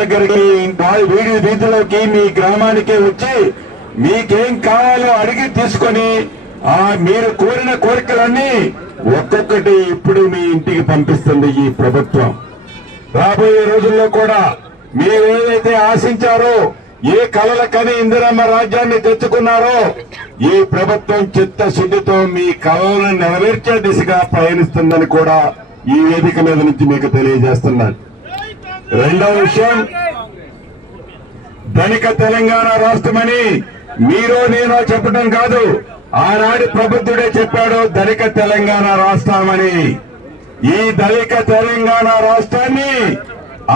దగ్గరికి వీడి వీధిలోకి మీ గ్రామానికి వచ్చి మీకేం కావాలో అడిగి తీసుకొని ఆ మీరు కోరిన కోరికలన్నీ ఒక్కొక్కటి ఇప్పుడు మీ ఇంటికి పంపిస్తుంది ఈ ప్రభుత్వం రాబోయే రోజుల్లో కూడా మీరు ఏదైతే ఆశించారో ఏ కళల కని ఇందిరమ్మ రాజ్యాన్ని తెచ్చుకున్నారో ఈ ప్రభుత్వం చిత్తశుద్ధితో మీ కళలను నెరవేర్చే దిశగా పయనిస్తుందని కూడా ఈ వేదిక మీద నుంచి మీకు తెలియజేస్తున్నాను రెండవ విషయం ధనిక తెలంగాణ రాష్ట్రమని మీరు నేను చెప్పడం కాదు ఆనాడు ప్రభుత్వుడే చెప్పాడు ధనిక తెలంగాణ రాష్ట్రమని ఈ దళిక తెలంగాణ రాష్ట్రాన్ని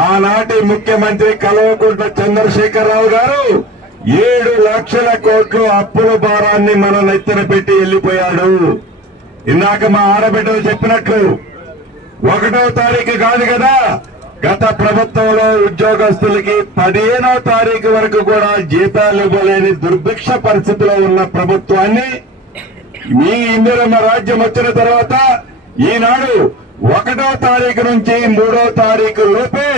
ఆనాటి ముఖ్యమంత్రి కల్వకుంట్ల చంద్రశేఖరరావు గారు ఏడు లక్షల కోట్లు అప్పుల భారాన్ని మన నెత్తిన పెట్టి వెళ్ళిపోయాడు ఇందాక మా ఆడబిడ్డలు చెప్పినట్లు ఒకటో తారీఖు కాదు కదా గత ప్రభుత్వంలో ఉద్యోగస్తులకి పదిహేనో తారీఖు వరకు కూడా జీతాలు ఇవ్వలేని దుర్భిక్ష పరిస్థితిలో ఉన్న ప్రభుత్వాన్ని మీ ఇందిరమ్మ రాజ్యం వచ్చిన తర్వాత ఈనాడు ఒకటో తారీఖు నుంచి మూడో తారీఖు లోపే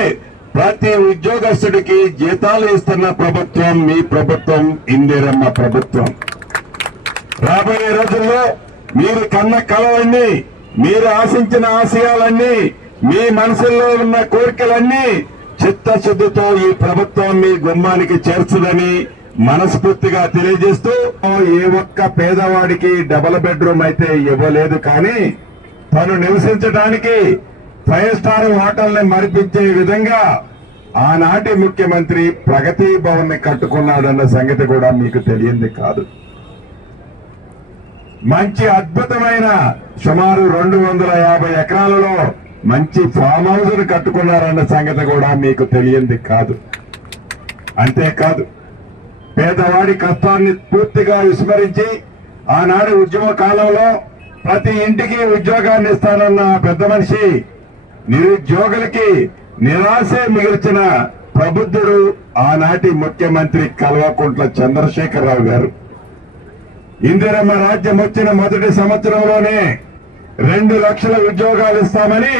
ప్రతి ఉద్యోగస్తుడికి జీతాలు ఇస్తున్న ప్రభుత్వం మీ ప్రభుత్వం ఇందిరమ్మ ప్రభుత్వం రాబోయే రోజుల్లో మీరు కన్న కలవన్నీ మీరు ఆశించిన ఆశయాలన్నీ మీ మనసుల్లో ఉన్న కోరికలన్నీ చిత్తశుద్ధితో ఈ ప్రభుత్వం మీ గుమ్మానికి చేర్చుదని మనస్ఫూర్తిగా తెలియజేస్తూ ఏ ఒక్క పేదవాడికి డబుల్ బెడ్రూమ్ అయితే ఇవ్వలేదు కానీ తను నివసించడానికి ఫైవ్ స్టార్ హోటల్ని మరిపించే విధంగా ఆనాటి ముఖ్యమంత్రి ప్రగతి భవన్ ని కట్టుకున్నాడన్న సంగతి కూడా మీకు తెలియంది కాదు మంచి అద్భుతమైన సుమారు రెండు వందల యాభై ఎకరాలలో మంచి ఫామ్ హౌస్ కట్టుకున్నారన్న సంగతి కూడా మీకు తెలియంది కాదు అంతేకాదు పేదవాడి కష్టాన్ని పూర్తిగా విస్మరించి ఆనాడు ఉద్యమ కాలంలో ప్రతి ఇంటికి ఉద్యోగాన్ని ఇస్తానన్న పెద్ద మనిషి నిరుద్యోగులకి నిరాశే మిగిల్చిన ప్రబుద్ధుడు ఆనాటి ముఖ్యమంత్రి కల్వకుంట్ల చంద్రశేఖరరావు గారు ఇందిరమ్మ రాజ్యం వచ్చిన మొదటి సంవత్సరంలోనే రెండు లక్షల ఉద్యోగాలు ఇస్తామని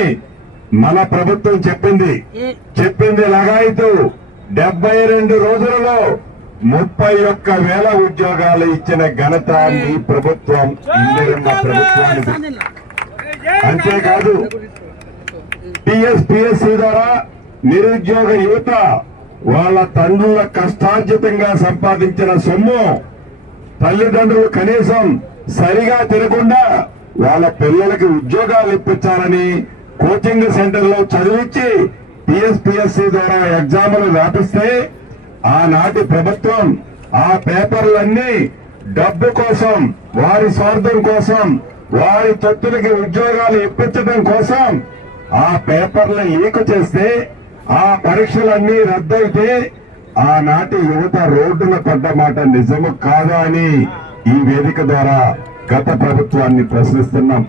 మన ప్రభుత్వం చెప్పింది చెప్పింది లగాయితు డెబ్బై రెండు రోజులలో ముప్పై ఒక్క వేల ఉద్యోగాలు ఇచ్చిన ఘనత మీ ప్రభుత్వం ఇందిరమ్మ ప్రభుత్వానికి అంతేకాదు టిఎస్పిఎస్సి ద్వారా నిరుద్యోగ యువత వాళ్ళ తండ్రుల కష్టార్జితంగా సంపాదించిన సొమ్ము తల్లిదండ్రులు కనీసం సరిగా తినకుండా వాళ్ళ పిల్లలకి ఉద్యోగాలు ఇప్పించాలని కోచింగ్ సెంటర్లో చదివించి టిఎస్పిఎస్సి ద్వారా ఎగ్జాములు వ్యాపిస్తే ఆనాటి ప్రభుత్వం ఆ పేపర్లన్నీ డబ్బు కోసం వారి స్వార్థం కోసం వారి తొత్తులకి ఉద్యోగాలు ఇప్పించడం కోసం ఆ పేపర్లు లీక్ చేస్తే ఆ పరీక్షలన్నీ రద్దయితే ఆనాటి యువత రోడ్డున పడ్డ మాట నిజము కాదా అని ఈ వేదిక ద్వారా గత ప్రభుత్వాన్ని ప్రశ్నిస్తున్నాం